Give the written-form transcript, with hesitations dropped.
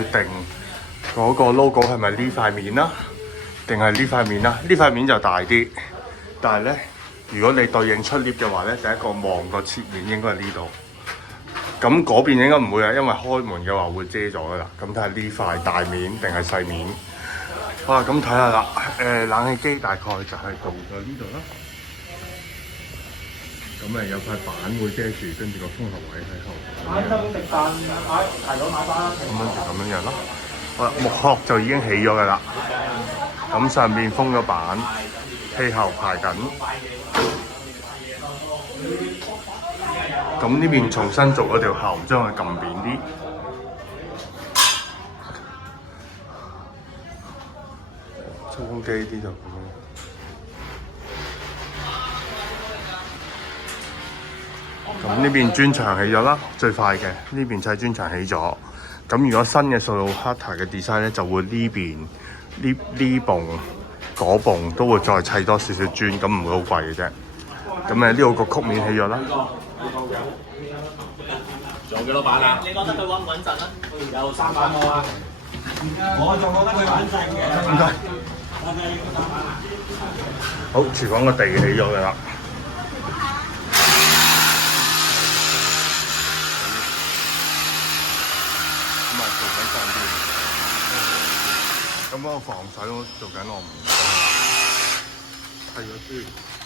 決定嗰個 logo 係咪呢塊面啦，定係呢塊面啦？呢塊面就大啲，但係咧，如果你對應出 lift 嘅話咧，第一個望個切面應該係呢度。咁嗰邊應該唔會啊，因為開門嘅話會遮咗噶啦。咁睇下呢塊大面定係細面。好啦，咁睇下啦。冷氣機大概就係到咗呢度啦。咁有塊板會遮住，跟住個風喉位喺後。買餸食飯，提早買翻。咁跟住咁樣樣咯。好啦，木殼就已經起咗噶啦。咁上邊封咗板，氣喉排緊。咁呢邊重新做嗰條喉，將佢撳扁啲。吹風機啲就咁樣。咁呢邊磚牆起咗啦，最快嘅呢邊砌磚牆起咗。咁如果新嘅數路 Hata 嘅 design 咧，就會呢邊呢棟嗰棟都會再砌多少少磚，咁唔會好貴嘅啫。咁呢度個曲面起咗啦。仲有幾多板啊？你覺得佢穩唔穩陣啊？有3板冇啊？我就覺得佢穩陣嘅。唔該。好，廚房個地起咗㗎啦。咁做緊上邊。咁嗰個防水我做緊，我唔砌咗磚。